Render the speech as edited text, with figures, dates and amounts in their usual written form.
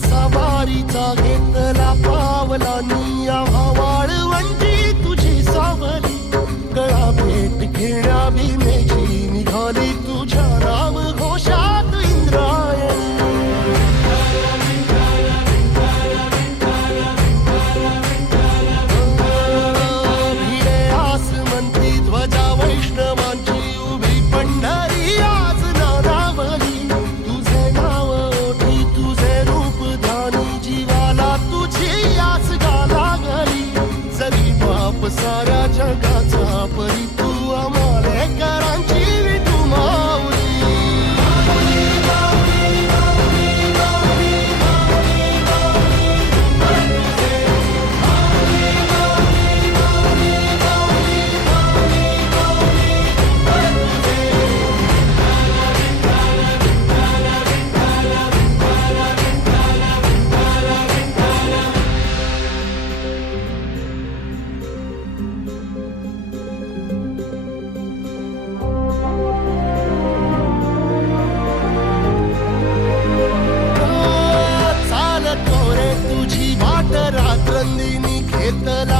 सवारीचा घेतला पावलानी आव्हा वाळवंटी तुझी सावली गळा भेट घेण्या भीमेची निघाली तुझ्या राम घोषात इंद्रायणी भिडे आसमंती ध्वजा वैष्णवांची उभी पंढरी आज नारावली तुझे नाव ओठी तुझे रूप जीवाला तुझी आस गाला गली जरी बाप साऱ्या जगाचा परी तू आमालेकरांची विठू माऊली रात्रंदिनी घेतला